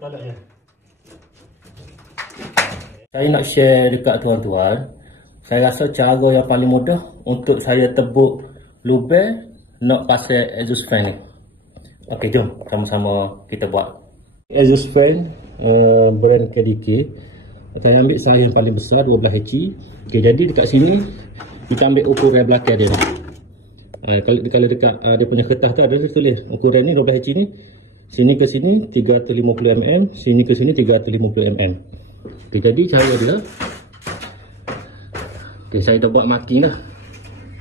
tolak je. Saya nak share dekat tuan-tuan. Saya rasa cara yang paling mudah untuk saya tebuk lubang nak pasang exhaust fan ni. Okey, jom sama-sama kita buat. Exhaust fan brand KDK. Saya ambil saiz yang paling besar 12 inci. Okey, jadi dekat sini kita ambil ukuran belakang dia ni. Kalau dekat dia punya kertas tu ada tulis ukuran ni 12 inci ni. Sini ke sini 350 mm, sini ke sini 350 mm. Okey, jadi cara dia, okey, saya dah buat marking dah.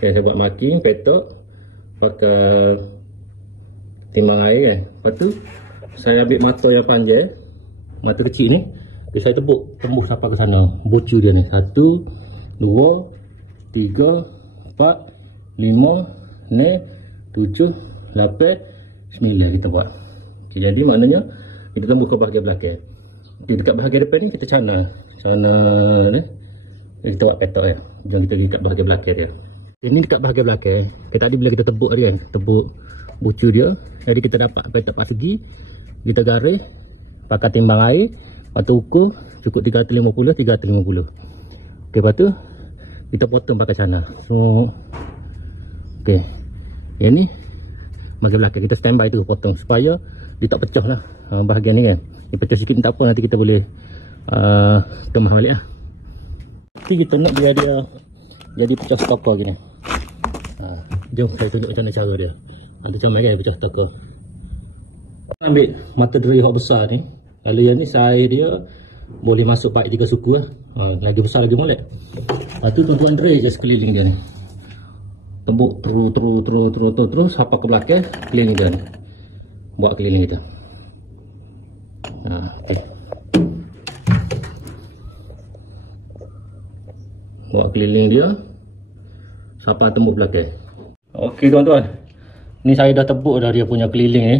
Okey, saya buat marking petok pakai timbang air kan. Lepas tu saya ambil mata yang panjang, mata kecil ni. Okay, saya tembus sampai ke sana. Bucu dia ni 1, 2, 3, 4, 5, 6, 7, 8, 9 kita buat. Okay, jadi maknanya kita tembus ke bahagian belakang. Okay, dekat bahagian depan ni kita cana ni. Kita buat petok kan. Jom kita pergi dekat bahagian belakang dia. Ini dekat bahagian belakang. Okay, tadi bila kita tebuk dia kan, tebuk bucu dia. Jadi kita dapat petok persegi. Kita garis pakai timbang air. Lepas tu ukur cukup 350, 350. Okey, lepas tu kita potong pakai cana. So, okey. Yang ni bahagian belakang kita standby tu potong supaya dia tak pecah lah bahagian ni kan. Dia pecah sikit tak apa, nanti kita boleh kemas balik lah. Nanti kita nak biar dia jadi pecah stoker gini. Jom saya tunjuk macam mana cara dia. Ada comel kan pecah stoker. Ambil mata deri yang besar ni. Kalau yang ni saiz dia boleh masuk baik 3 suku lah. Lagi besar lagi molek. Lepas tu tuan-tuan deri je sekeliling dia ni. Tembuk terus sampai ke belakang keliling dia ni. Buat keliling kita. Okay. Buat keliling dia sampai tembuk belakang. Okey tuan-tuan. Ni saya dah tebuk dah dia punya keliling ni.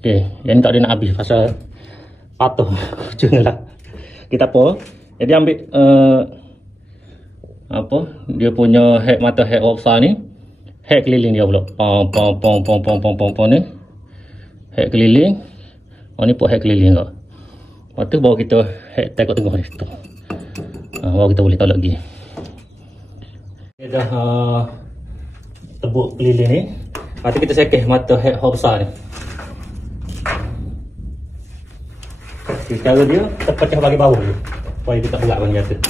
Okey, yang ni tak ada nak habis pasal patuh ujung lah. Kita apa? Jadi ambil dia punya head mata head besar ni, head keliling dia pula. Pom ni. Head keliling. Ni pun head keliling kau. Lepas tu baru kita head tengok tengah ni tu. Baru kita boleh tolak lagi. Kita dah tebuk keliling ni. Lepas tu kita sekeh mata head besar ni. Cara dia terpecah bagi bawah je supaya dia tak berat bagi atas.